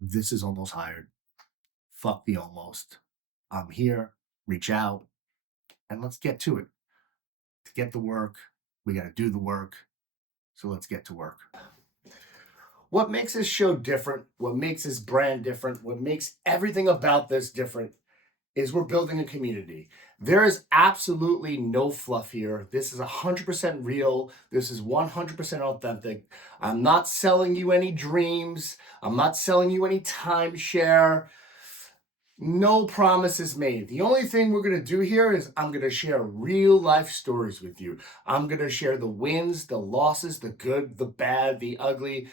This is almost hired. Fuck the almost. I'm here. Reach out and let's get to it. To get the work, we got to do the work. So let's get to work. What makes this show different, what makes this brand different, what makes everything about this different is we're building a community. There is absolutely no fluff here. This is 100% real. This is 100% authentic. I'm not selling you any dreams. I'm not selling you any timeshare. No promises made. The only thing we're going to do here is I'm going to share real life stories with you. I'm going to share the wins, the losses, the good, the bad, the ugly,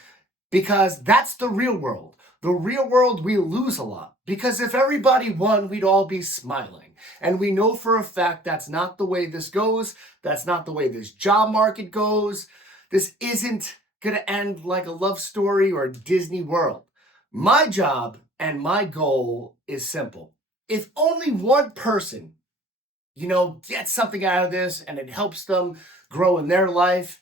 because that's the real world. The real world, we lose a lot. Because if everybody won, we'd all be smiling. And we know for a fact that's not the way this goes. That's not the way this job market goes. This isn't going to end like a love story or Disney World. My job and my goal is simple. If only one person, gets something out of this and it helps them grow in their life,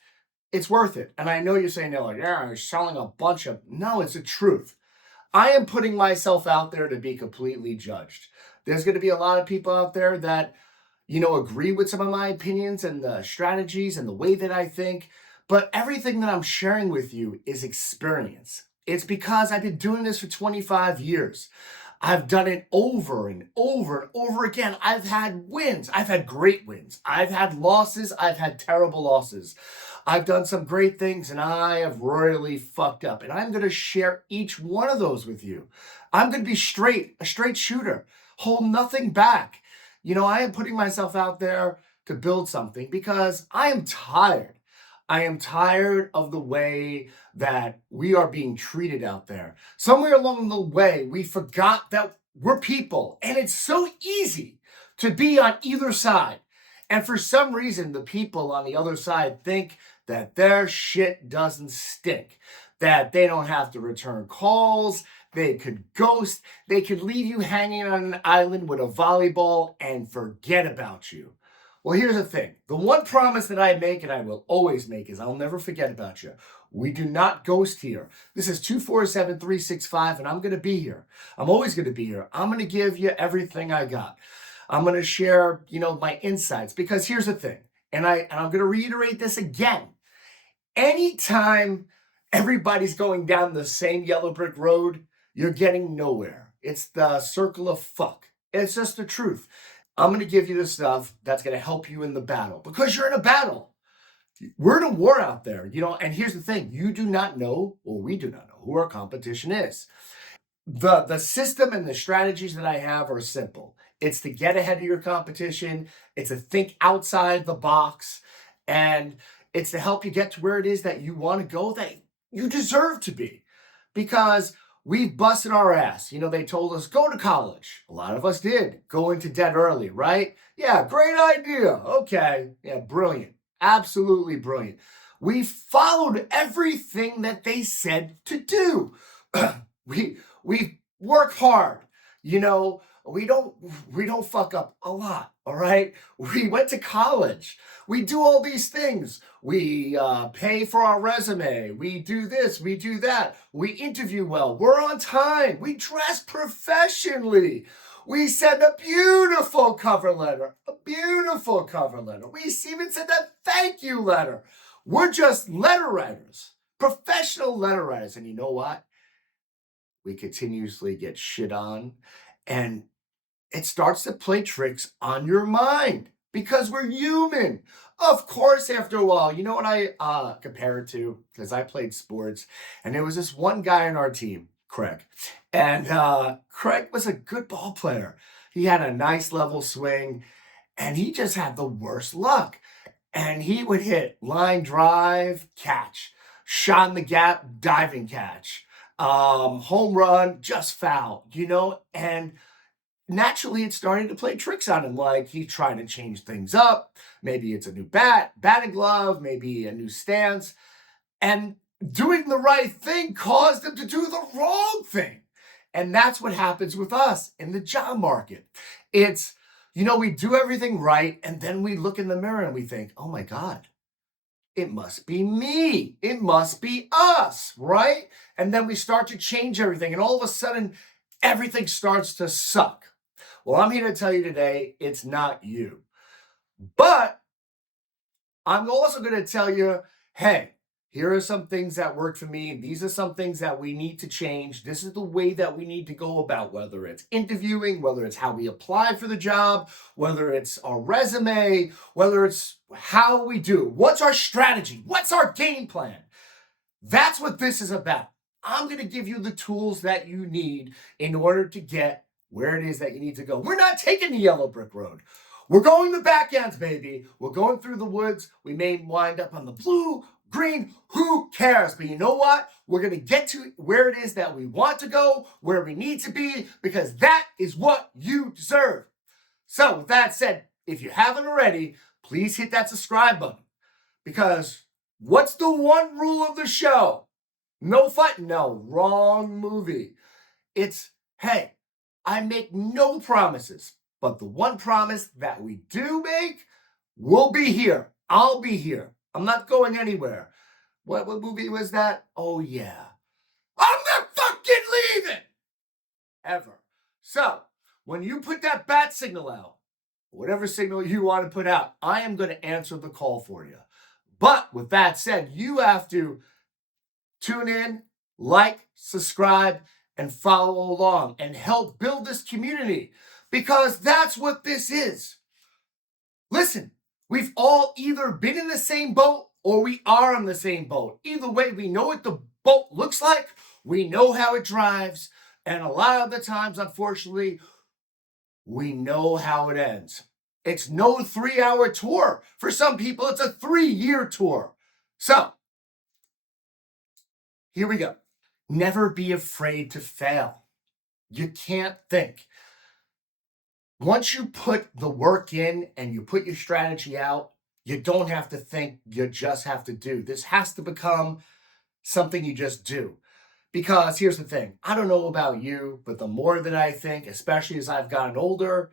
it's worth it. And I know you're saying, like, yeah, you're selling a bunch of. No, it's the truth. I am putting myself out there to be completely judged. There's going to be a lot of people out there that, agree with some of my opinions and the strategies and the way that I think. But everything that I'm sharing with you is experience. It's because I've been doing this for 25 years. I've done it over and over and over again. I've had wins. I've had great wins. I've had losses. I've had terrible losses. I've done some great things and I have royally fucked up. And I'm going to share each one of those with you. I'm going to be a straight shooter, hold nothing back. I am putting myself out there to build something because I am tired. I am tired of the way that we are being treated out there. Somewhere along the way, we forgot that we're people, and it's so easy to be on either side. And for some reason, the people on the other side think that their shit doesn't stink, that they don't have to return calls, they could ghost, they could leave you hanging on an island with a volleyball and forget about you. Well, here's the thing. The one promise that I make and I will always make is I'll never forget about you. We do not ghost here. This is 247-365, and I'm going to be here. I'm always going to be here. I'm going to give you everything I got. I'm going to share, my insights because here's the thing. And I'm going to reiterate this again. Anytime everybody's going down the same yellow brick road, you're getting nowhere. It's the circle of fuck. It's just the truth. I'm going to give you the stuff that's going to help you in the battle because you're in a battle. We're in a war out there, and here's the thing. You do not know, or we do not know, who our competition is. The system and the strategies that I have are simple. It's to get ahead of your competition. It's to think outside the box. And it's to help you get to where it is that you want to go, that you deserve to be. Because we've busted our ass. They told us, go to college. A lot of us did. Go into debt early, right? Yeah, great idea. Okay. Yeah, brilliant. Absolutely brilliant. We followed everything that they said to do. we work hard. You know, we don't we don't fuck up a lot. All right. We went to college. We do all these things. We pay for our resume. We do this. We do that. We interview well. We're on time. We dress professionally. We send a beautiful cover letter. A beautiful cover letter. We even send a thank you letter. We're just letter writers, professional letter writers. And you know what? We continuously get shit on, and it starts to play tricks on your mind because we're human. Of course, after a while, you know what I compare it to? Because I played sports, and there was this one guy on our team, Craig. And Craig was a good ball player. He had a nice level swing, and he just had the worst luck. And he would hit line drive, catch, shot in the gap, diving catch, home run, just foul, and naturally it started to play tricks on him. Like he's trying to change things up. Maybe it's a new batting glove, maybe a new stance. And doing the right thing caused him to do the wrong thing. And that's what happens with us in the job market. It's, we do everything right. And then we look in the mirror and we think, oh my God, it must be me. It must be us, right? And then we start to change everything, and all of a sudden, everything starts to suck. Well, I'm here to tell you today, it's not you. But I'm also going to tell you, hey, here are some things that work for me. These are some things that we need to change. This is the way that we need to go about, whether it's interviewing, whether it's how we apply for the job, whether it's our resume, whether it's how we do. What's our strategy? What's our game plan? That's what this is about. I'm going to give you the tools that you need in order to get where it is that you need to go. We're not taking the yellow brick road. We're going the back ends, baby. We're going through the woods. We may wind up on the blue, green, who cares? But you know what? We're going to get to where it is that we want to go, where we need to be, because that is what you deserve. So with that said, if you haven't already, please hit that subscribe button. Because what's the one rule of the show? No fight? No, wrong movie. It's, hey, I make no promises, but the one promise that we do make, we'll be here. I'll be here. I'm not going anywhere. What movie was that? Oh, yeah. I'm not fucking leaving! Ever. So, when you put that bat signal out, whatever signal you want to put out, I am going to answer the call for you. But with that said, you have to tune in, like, subscribe, and follow along and help build this community, because that's what this is. Listen, we've all either been in the same boat or we are on the same boat. Either way, we know what the boat looks like, we know how it drives, and a lot of the times, unfortunately, we know how it ends. It's no 3-hour tour. For some people, it's a 3-year tour. So, here we go. Never be afraid to fail. You can't think. Once you put the work in and you put your strategy out, you don't have to think, you just have to do. This has to become something you just do. Because here's the thing, I don't know about you, but the more that I think, especially as I've gotten older,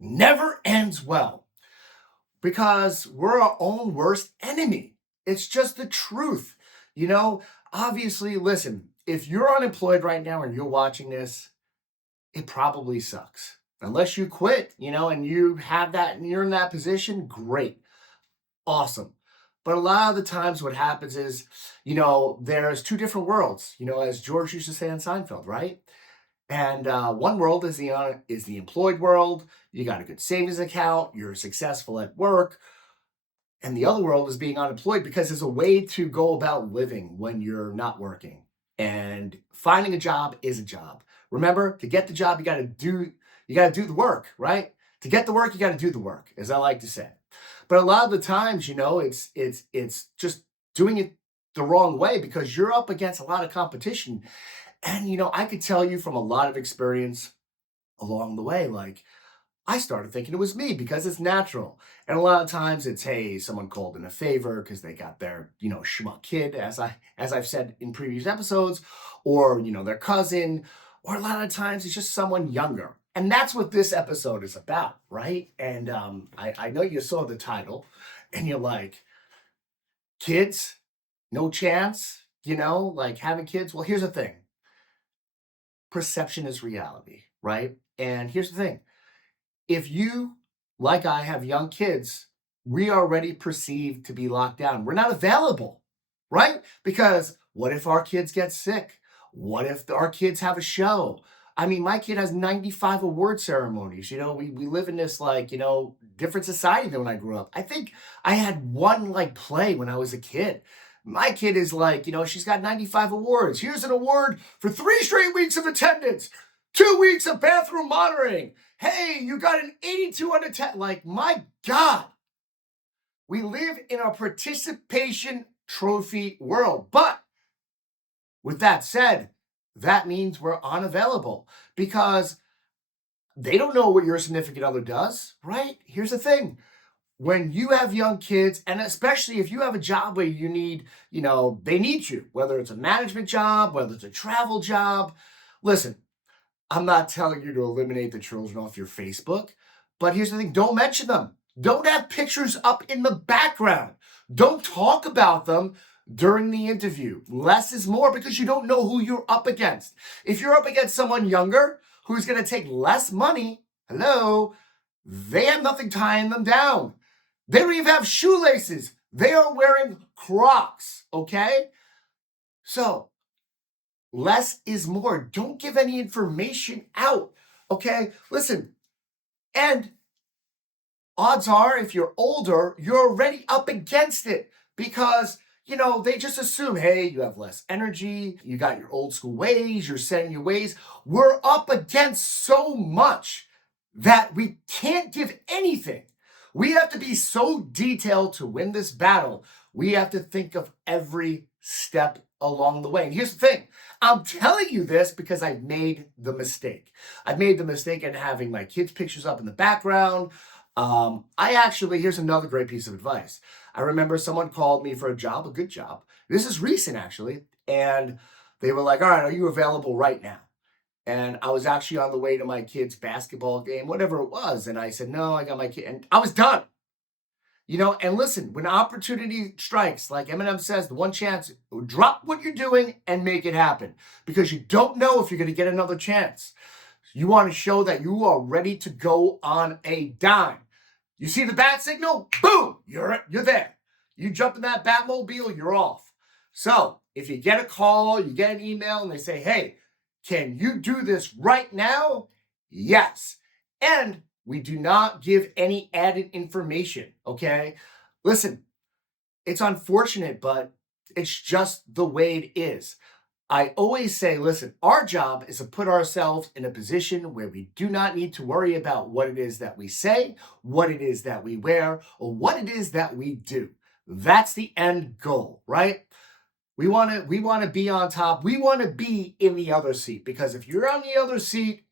never ends well. Because we're our own worst enemy. It's just the truth. You know, obviously, listen, if you're unemployed right now and you're watching this, it probably sucks. Unless you quit, and you have that and you're in that position, great. Awesome. But a lot of the times what happens is, there's two different worlds, as George used to say on Seinfeld, right? And one world is the employed world. You got a good savings account. You're successful at work. And the other world is being unemployed, because there's a way to go about living when you're not working. And finding a job is a job. Remember, to get the job, you got to do the work, right? To get the work, you got to do the work, as I like to say. But a lot of the times, it's just doing it the wrong way, because you're up against a lot of competition. And I could tell you from a lot of experience along the way, like, I started thinking it was me because it's natural. And a lot of times it's, hey, someone called in a favor because they got their, schmuck kid, as I've said in previous episodes, or, their cousin, or a lot of times it's just someone younger. And that's what this episode is about, right? And I know you saw the title and you're like, kids, no chance, like having kids. Well, here's the thing. Perception is reality, right? And here's the thing. If you, like I, have young kids, we are already perceived to be locked down. We're not available, right? Because what if our kids get sick? What if our kids have a show? I mean, my kid has 95 award ceremonies. We live in this, different society than when I grew up. I think I had one, play when I was a kid. My kid is she's got 95 awards. Here's an award for 3 straight weeks of attendance, 2 weeks of bathroom monitoring. Hey, you got an 82 unattached. My God, we live in a participation trophy world. But with that said, that means we're unavailable, because they don't know what your significant other does, right? Here's the thing. When you have young kids, and especially if you have a job where you need, they need you, whether it's a management job, whether it's a travel job, listen, I'm not telling you to eliminate the children off your Facebook, but here's the thing. Don't mention them. Don't have pictures up in the background. Don't talk about them during the interview. Less is more because you don't know who you're up against. If you're up against someone younger who's going to take less money, hello, they have nothing tying them down. They don't even have shoelaces. They are wearing Crocs, okay? So, less is more. Don't give any information out, okay? Listen, and odds are, if you're older, you're already up against it because, they just assume, hey, you have less energy, you got your old school ways, you're setting your ways. We're up against so much that we can't give anything. We have to be so detailed to win this battle. We have to think of every step along the way. And here's the thing. I'm telling you this because I've made the mistake. I've made the mistake in having my kids' pictures up in the background. Here's another great piece of advice. I remember someone called me for a job, a good job. This is recent actually. And they were like, all right, are you available right now? And I was actually on the way to my kid's basketball game, whatever it was. And I said, no, I got my kid. And I was done. And listen, when opportunity strikes, like Eminem says, the one chance, drop what you're doing and make it happen because you don't know if you're going to get another chance. You want to show that you are ready to go on a dime. You see the bat signal? Boom! You're there. You jump in that Batmobile, you're off. So if you get a call, you get an email, and they say, hey, can you do this right now? Yes. And we do not give any added information, okay? Listen, it's unfortunate, but it's just the way it is. I always say, listen, our job is to put ourselves in a position where we do not need to worry about what it is that we say, what it is that we wear, or what it is that we do. That's the end goal, right? We want to be on top. We want to be in the other seat because if you're on the other seat,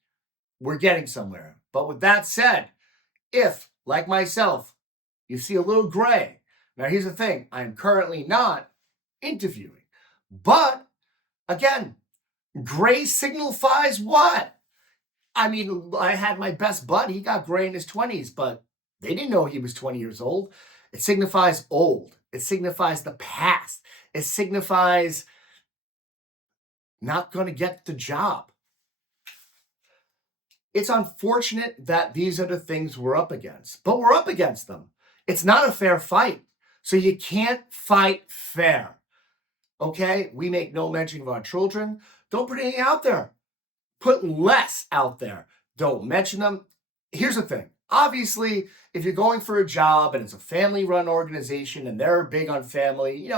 we're getting somewhere. But with that said, if, like myself, you see a little gray, now here's the thing, I'm currently not interviewing. But again, gray signifies what? I mean, I had my best buddy, he got gray in his 20s, but they didn't know he was 20 years old. It signifies old. It signifies the past. It signifies not going to get the job. It's unfortunate that these are the things we're up against, but we're up against them. It's not a fair fight. So you can't fight fair. Okay? We make no mention of our children. Don't put anything out there. Put less out there. Don't mention them. Here's the thing. Obviously, if you're going for a job and it's a family-run organization and they're big on family,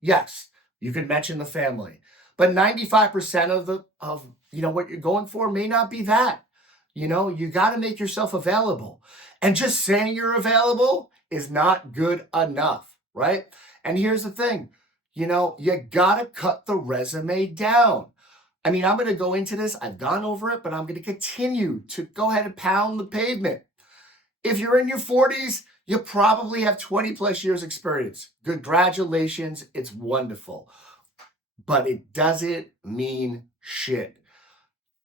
yes, you can mention the family. But 95% of what you're going for may not be that. You got to make yourself available. And just saying you're available is not good enough, right? And here's the thing. You got to cut the resume down. I mean, I'm going to go into this. I've gone over it, but I'm going to continue to go ahead and pound the pavement. If you're in your 40s, you probably have 20 plus years experience. Congratulations. It's wonderful. But it doesn't mean shit.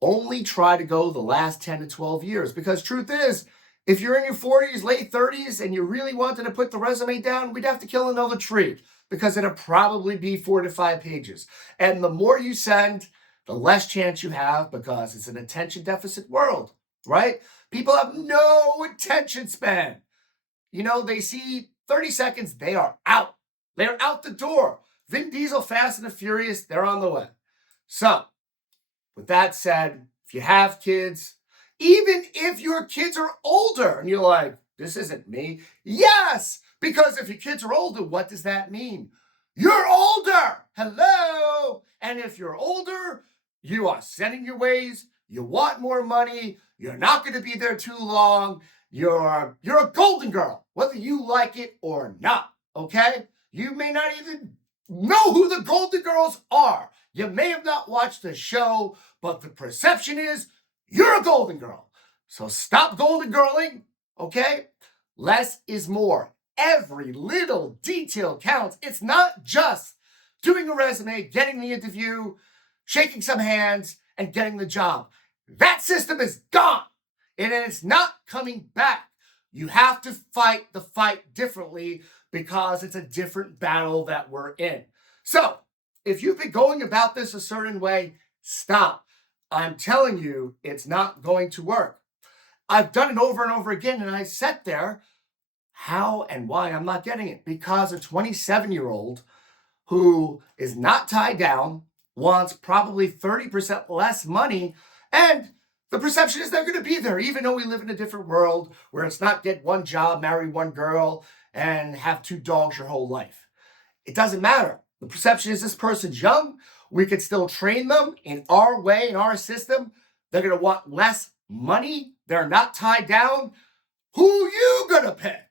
Only try to go the last 10 to 12 years because truth is, if you're in your 40s, late 30s, and you really wanted to put the resume down, we'd have to kill another tree because it'll probably be 4 to 5 pages. And the more you send, the less chance you have because it's an attention deficit world, right? People have no attention span. They see 30 seconds, they are out. They're out the door. Vin Diesel, Fast and the Furious, they're on the way. So, with that said, if you have kids, even if your kids are older and you're like, this isn't me. Yes, because if your kids are older, what does that mean? You're older. Hello. And if you're older, you are set in your ways. You want more money. You're not going to be there too long. You're a golden girl, whether you like it or not. Okay? You may not even know who the Golden Girls are. You may have not watched the show, but the perception is you're a Golden Girl. So stop Golden Girling, okay? Less is more. Every little detail counts. It's not just doing a resume, getting the interview, shaking some hands, and getting the job. That system is gone, and it's not coming back. You have to fight the fight differently because it's a different battle that we're in. So if you've been going about this a certain way, stop. I'm telling you, it's not going to work. I've done it over and over again, and I sat there. How and why I'm not getting it? Because a 27-year-old who is not tied down wants probably 30% less money, and the perception is they're going to be there, even though we live in a different world where it's not get one job, marry one girl, and have 2 dogs your whole life. It doesn't matter. The perception is this person's young. We could still train them in our way, in our system. They're going to want less money. They're not tied down. Who you going to pick?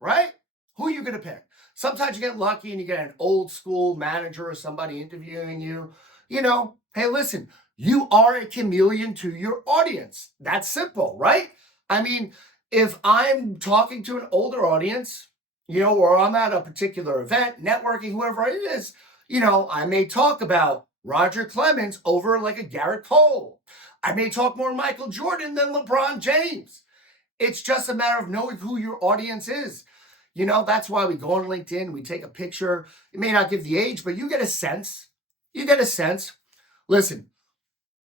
Right? Who you going to pick? Sometimes you get lucky and you get an old school manager or somebody interviewing you. Hey, listen, you are a chameleon to your audience. That's simple, right? I mean, if I'm talking to an older audience, or I'm at a particular event, networking, whoever it is, I may talk about Roger Clemens over like a Garrett Cole. I may talk more Michael Jordan than LeBron James. It's just a matter of knowing who your audience is. That's why we go on LinkedIn, we take a picture. It may not give the age, but you get a sense. You get a sense. Listen,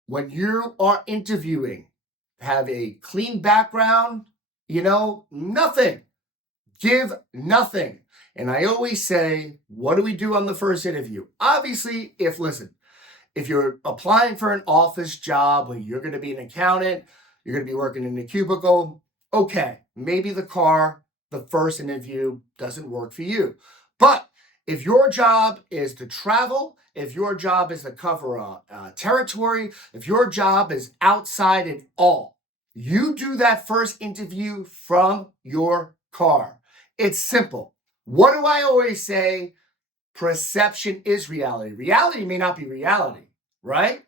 when you are interviewing, have a clean background, nothing. Give nothing. And I always say, what do we do on the first interview? Obviously, if you're applying for an office job where you're going to be an accountant, you're going to be working in a cubicle, okay, maybe the first interview doesn't work for you. But if your job is to travel, if your job is to cover a territory, if your job is outside at all, you do that first interview from your car. It's simple. What do I always say? Perception is reality. Reality may not be reality, right?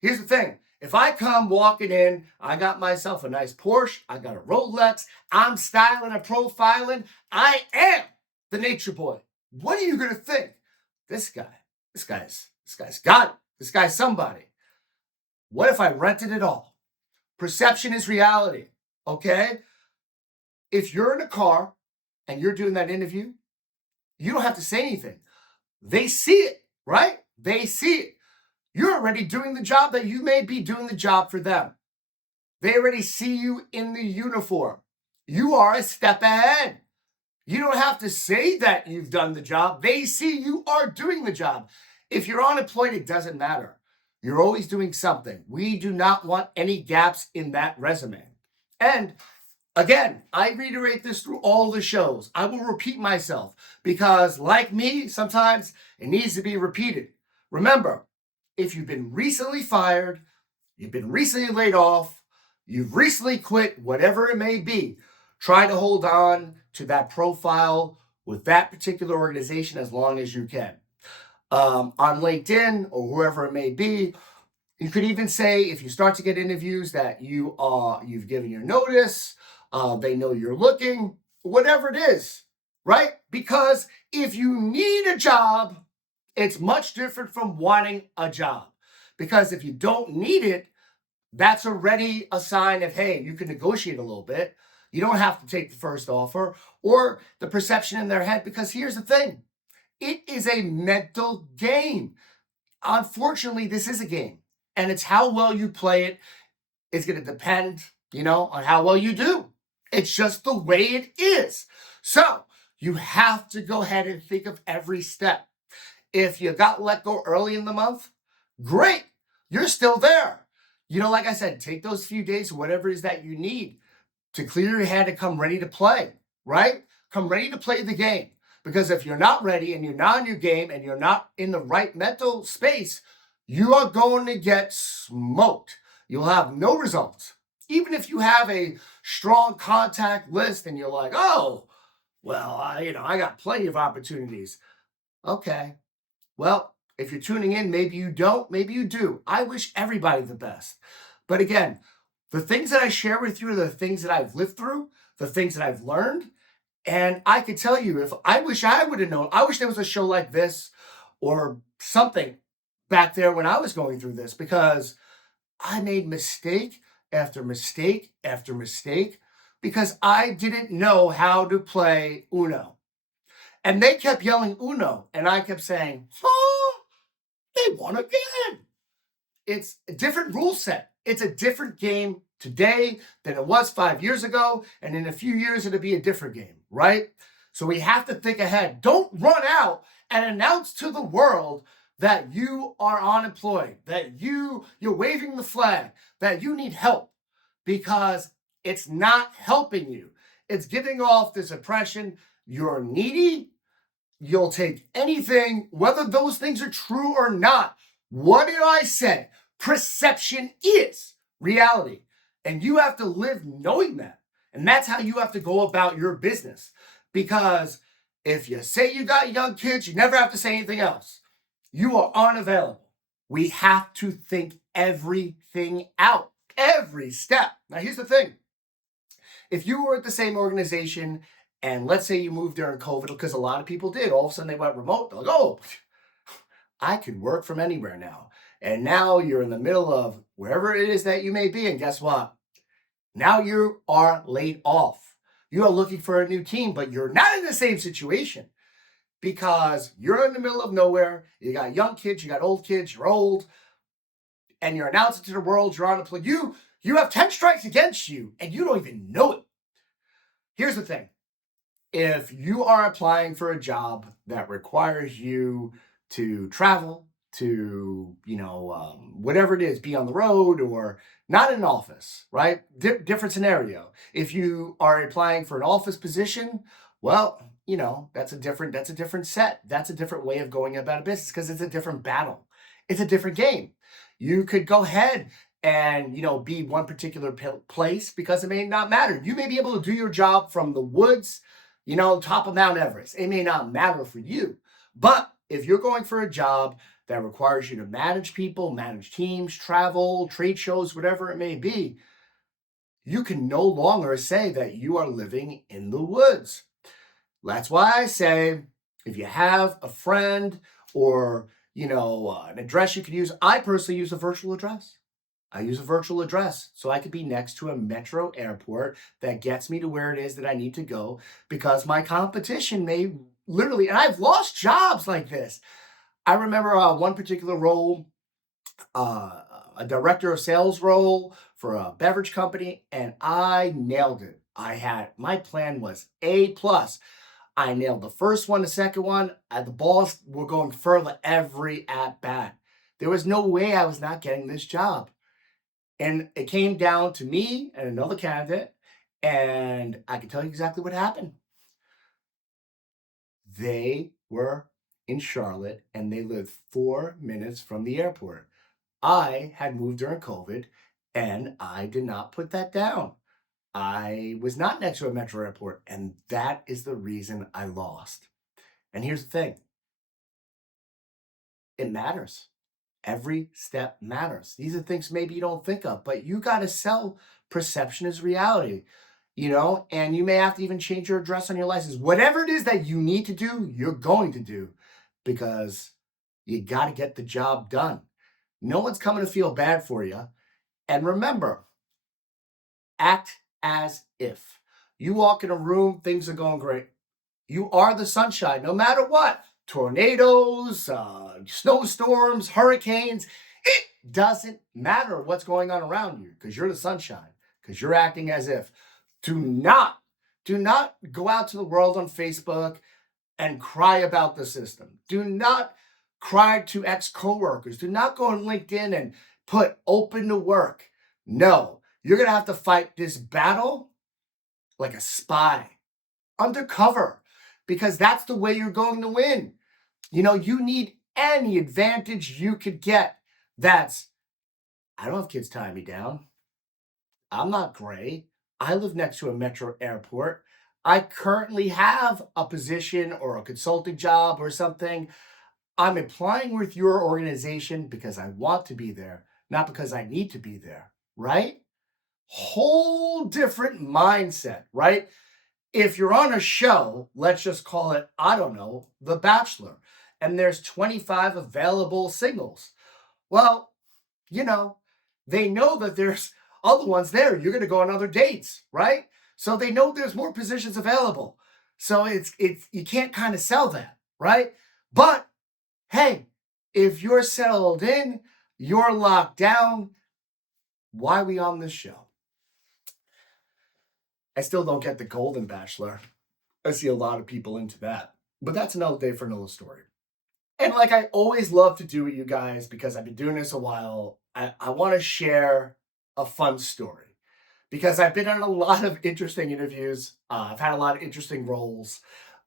Here's the thing. If I come walking in, I got myself a nice Porsche, I got a Rolex, I'm styling and profiling, I am the nature boy. What are you going to think? This guy's got it. This guy's somebody. What if I rented it all? Perception is reality, okay? If you're in a car and you're doing that interview, you don't have to say anything. They see it, right? They see it. You're already doing the job that you may be doing the job for them. They already see you in the uniform. You are a step ahead. You don't have to say that you've done the job. They see you are doing the job. If you're unemployed, it doesn't matter. You're always doing something. We do not want any gaps in that resume. And again, I reiterate this through all the shows. I will repeat myself because, like me, sometimes it needs to be repeated. Remember, if you've been recently fired, you've been recently laid off, you've recently quit, whatever it may be, try to hold on to that profile with that particular organization as long as you can. On LinkedIn or whoever it may be, you could even say, if you start to get interviews, that you've given your notice, they know you're looking, whatever it is, right? Because if you need a job, it's much different from wanting a job. Because if you don't need it, that's already a sign of, hey, you can negotiate a little bit. You don't have to take the first offer or the perception in their head. Because here's the thing. It is a mental game. Unfortunately, this is a game. And it's how well you play it is going to depend, on how well you do. It's just the way it is. So you have to go ahead and think of every step. If you got let go early in the month, great. You're still there. Like I said, take those few days, whatever it is that you need to clear your head and come ready to play, right? Come ready to play the game. Because if you're not ready and you're not in your game and you're not in the right mental space, you are going to get smoked. You'll have no results. Even if you have a strong contact list and you're like, oh, well, I got plenty of opportunities. Okay. Well, if you're tuning in, maybe you don't, maybe you do. I wish everybody the best. But again, the things that I share with you are the things that I've lived through, the things that I've learned. And I could tell you, if I wish I would have known, I wish there was a show like this or something back there when I was going through this, because I made mistake after mistake after mistake because I didn't know how to play Uno. And they kept yelling uno. And I kept saying, oh, they won again. It's a different rule set. It's a different game today than it was 5 years ago. And in a few years, it'll be a different game, right? So we have to think ahead. Don't run out and announce to the world that you are unemployed, that you're waving the flag, that you need help, because it's not helping you. It's giving off this impression you're needy. You'll take anything, whether those things are true or not. What did I say? Perception is reality. And you have to live knowing that. And that's how you have to go about your business. Because if you say you got young kids, you never have to say anything else. You are unavailable. We have to think everything out, every step. Now, here's the thing. If you were at the same organization and let's say you moved during COVID, because a lot of people did, all of a sudden they went remote. They're like, oh, I could work from anywhere now. And now you're in the middle of wherever it is that you may be. And guess what? Now you are laid off. You are looking for a new team, but you're not in the same situation because you're in the middle of nowhere. You got young kids, you got old kids, you're old, and you're announcing to the world you're unemployed. You have 10 strikes against you and you don't even know it. Here's the thing. If you are applying for a job that requires you to travel, to, whatever it is, be on the road or not in an office, right? Different scenario. If you are applying for an office position, well, that's a different set. That's a different way of going about a business because it's a different battle. It's a different game. You could go ahead and, be one particular place because it may not matter. You may be able to do your job from the woods, top of Mount Everest. It may not matter for you. But if you're going for a job that requires you to manage people, manage teams, travel, trade shows, whatever it may be, you can no longer say that you are living in the woods. That's why I say if you have a friend or, an address you could use, I personally use a virtual address. I use a virtual address so I could be next to a metro airport that gets me to where it is that I need to go because my competition may literally, and I've lost jobs like this. I remember one particular role, a director of sales role for a beverage company, and I nailed it. My plan was A plus. I nailed the first one, the second one. The balls were going further every at bat. There was no way I was not getting this job. And it came down to me and another candidate, and I can tell you exactly what happened. They were in Charlotte and they lived 4 minutes from the airport. I had moved during COVID and I did not put that down. I was not next to a metro airport, and that is the reason I lost. And here's the thing, it matters. Every step matters. These are things maybe you don't think of, but you got to sell perception as reality, and you may have to even change your address on your license. Whatever it is that you need to do, you're going to do because you got to get the job done. No one's coming to feel bad for you. And remember, act as if. You walk in a room, things are going great. You are the sunshine, no matter what. Tornadoes, snowstorms, hurricanes. It doesn't matter what's going on around you because you're the sunshine, because you're acting as if. Do not go out to the world on Facebook and cry about the system. Do not cry to ex-coworkers. Do not go on LinkedIn and put open to work. No, you're going to have to fight this battle like a spy, undercover, because that's the way you're going to win. You need any advantage you could get. I don't have kids tying me down. I'm not gray. I live next to a metro airport. I currently have a position or a consulting job or something. I'm applying with your organization because I want to be there, not because I need to be there, right? Whole different mindset, right? If you're on a show, let's just call it, I don't know, The Bachelor, and there's 25 available singles. Well, they know that there's other ones there. You're going to go on other dates, right? So they know there's more positions available. So it's you can't kind of sell that, right? But hey, if you're settled in, you're locked down, why are we on this show? I still don't get the Golden Bachelor. I see a lot of people into that. But that's another day for another story. And like I always love to do with you guys because I've been doing this a while, I want to share a fun story because I've been on a lot of interesting interviews. I've had a lot of interesting roles.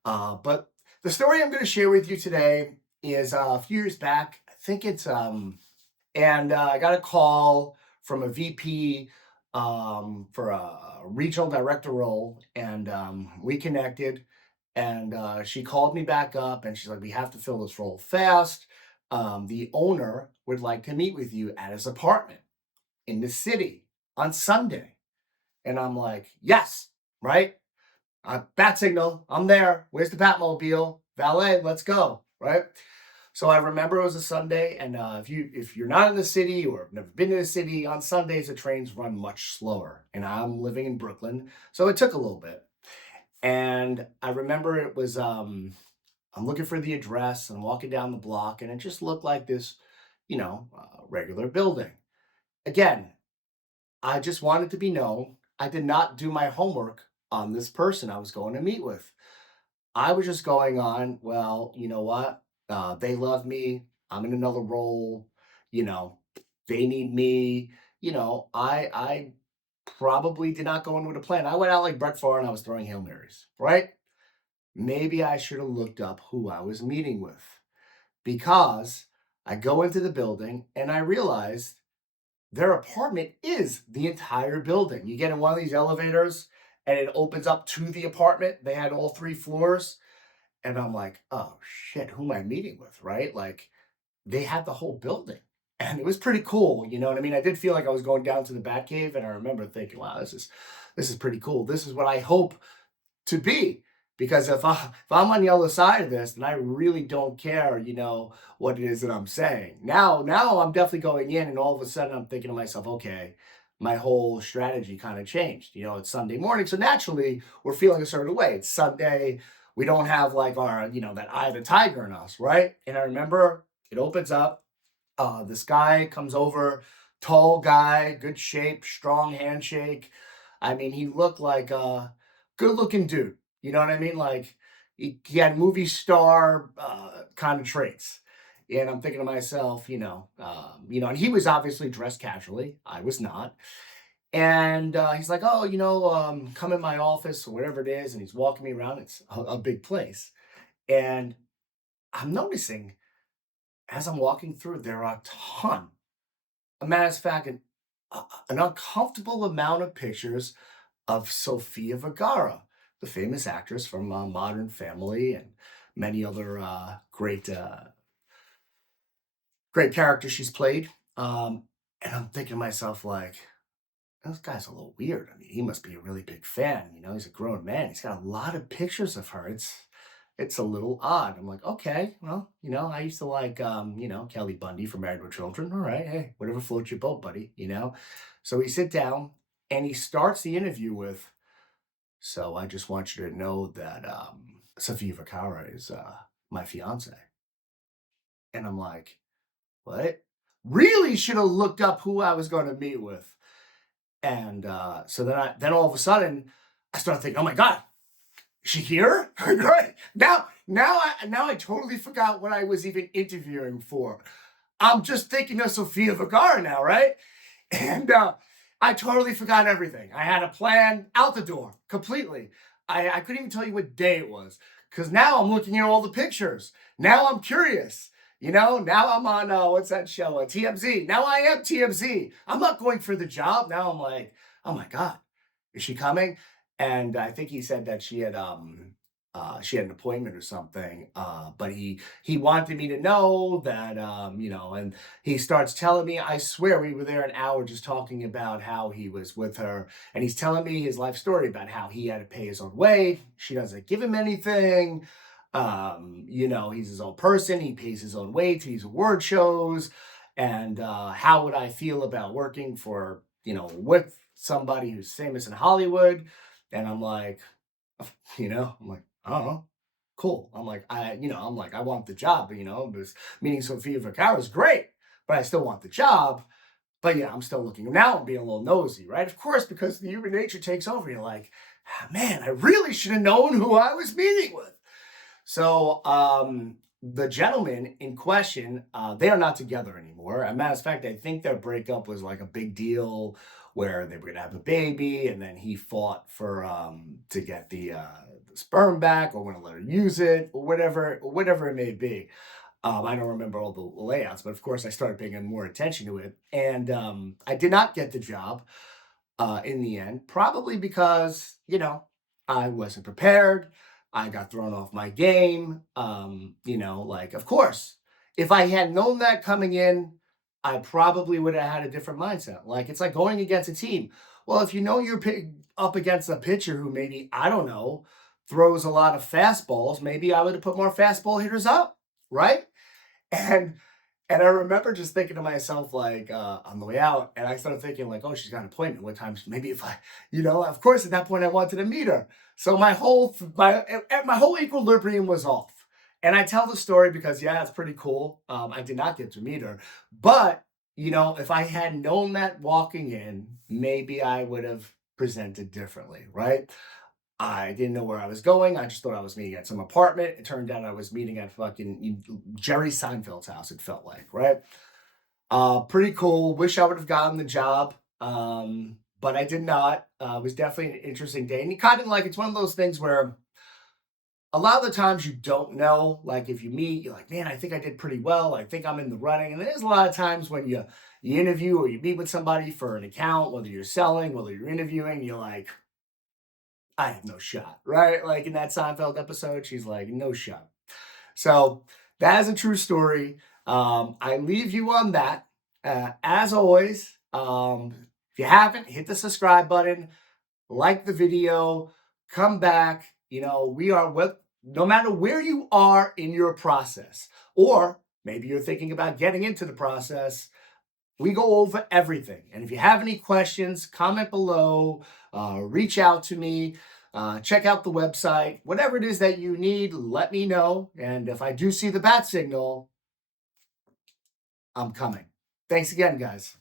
But the story I'm going to share with you today is a few years back. I think it's and I got a call from a VP for a regional director role, and we connected. And she called me back up, and she's like, "We have to fill this role fast. The owner would like to meet with you at his apartment in the city on Sunday." And I'm like, "Yes, right? Bat signal. I'm there. Where's the Batmobile? Valet. Let's go." Right. So I remember it was a Sunday, and if you're not in the city or have never been to the city, on Sundays the trains run much slower. And I'm living in Brooklyn, so it took a little bit. And I remember it was I'm looking for the address, and I'm walking down the block, and it just looked like this, regular building. Again, I just wanted to be known. I did not do my homework on this person I was going to meet with. I was just going on, well, you know what? They love me. I'm in another role. You know, they need me. I probably did not go in with a plan. I went out like Brett Favre and I was throwing Hail Marys, right? Maybe I should have looked up who I was meeting with because I go into the building and I realized their apartment is the entire building. You get in one of these elevators and it opens up to the apartment. They had all three floors. And I'm like, oh shit, who am I meeting with? Right? Like they had the whole building. And it was pretty cool. You know what I mean? I did feel like I was going down to the Batcave, and I remember thinking, wow, this is pretty cool. This is what I hope to be. Because if I'm on the other side of this, then I really don't care, what it is that I'm saying. Now I'm definitely going in, and all of a sudden I'm thinking to myself, okay, my whole strategy kind of changed. It's Sunday morning, so naturally we're feeling a certain way. It's Sunday. We don't have like our, that eye of the tiger in us, right? And I remember it opens up. This guy comes over, tall guy, good shape, strong handshake. I mean, he looked like a good looking dude. You know what I mean? Like he had movie star kind of traits. And I'm thinking to myself, and he was obviously dressed casually. I was not. And he's like, oh, come in my office or whatever it is. And he's walking me around. It's a big place. And I'm noticing as I'm walking through, there are a ton, a matter of fact, an uncomfortable amount of pictures of Sofia Vergara, the famous actress from Modern Family and many other great characters she's played. And I'm thinking to myself, like, this guy's a little weird. I mean, he must be a really big fan. He's a grown man. He's got a lot of pictures of her. It's a little odd. I'm like, okay, well, I used to like, Kelly Bundy from Married with Children. All right, hey, whatever floats your boat, buddy. So we sit down and he starts the interview with, so I just want you to know that Sofia Vergara is my fiance. And I'm like, what? Really should have looked up who I was going to meet with. And so then all of a sudden I started thinking, oh my God, is she here? Right. Now I totally forgot what I was even interviewing for. I'm just thinking of Sofia Vergara now, right? And I totally forgot everything. I had a plan out the door completely. I couldn't even tell you what day it was because now I'm looking at all the pictures. Now I'm curious. Now I'm on what's that show? TMZ. Now I am TMZ. I'm not going for the job. Now I'm like, oh my God, is she coming? And I think he said that she had an appointment or something. But he wanted me to know that and he starts telling me, I swear we were there an hour just talking about how he was with her, and he's telling me his life story about how he had to pay his own way. She doesn't give him anything. He's his own person. He pays his own way to these award shows. And how would I feel about working for, with somebody who's famous in Hollywood? And I'm like, I'm like, I don't know. Cool. I'm like, I'm like, I want the job, because meeting Sofia Vergara is great, but I still want the job. But yeah, I'm still looking. Now I'm being a little nosy, right? Of course, because the human nature takes over. You're like, "Ah, man, I really should have known who I was meeting with." So the gentleman in question, they are not together anymore. As a matter of fact, I think their breakup was like a big deal where they were gonna have a baby, and then he fought for to get the sperm back or want to let her use it or whatever it may be. I don't remember all the layouts, but of course I started paying more attention to it, and I did not get the job in the end, probably because, I wasn't prepared. I got thrown off my game. Like, of course, if I had known that coming in, I probably would have had a different mindset. Like, it's like going against a team. Well, if you know you're up against a pitcher who maybe, I don't know, throws a lot of fastballs, maybe I would have put more fastball hitters up, right? And and I remember just thinking to myself, like, on the way out, and I started thinking, like, oh, she's got an appointment. What time? Maybe if I, of course, at that point, I wanted to meet her. So my whole equilibrium was off. And I tell the story because, yeah, it's pretty cool. I did not get to meet her, but if I had known that walking in, maybe I would have presented differently, right? I didn't know where I was going. I just thought I was meeting at some apartment. It turned out I was meeting at fucking Jerry Seinfeld's house, it felt like, right? Pretty cool. Wish I would have gotten the job. But I did not. It was definitely an interesting day. And you kind of like, it's one of those things where a lot of the times you don't know. Like if you meet, you're like, man, I think I did pretty well. I think I'm in the running. And there's a lot of times when you interview or you meet with somebody for an account, whether you're selling, whether you're interviewing, you're like, I have no shot, right? Like in that Seinfeld episode, she's like, no shot. So that is a true story. I leave you on that. As always, if you haven't, hit the subscribe button, like the video, come back. We are no matter where you are in your process, or maybe you're thinking about getting into the process, we go over everything. And if you have any questions, comment below, reach out to me, check out the website. Whatever it is that you need, let me know. And if I do see the bat signal, I'm coming. Thanks again, guys.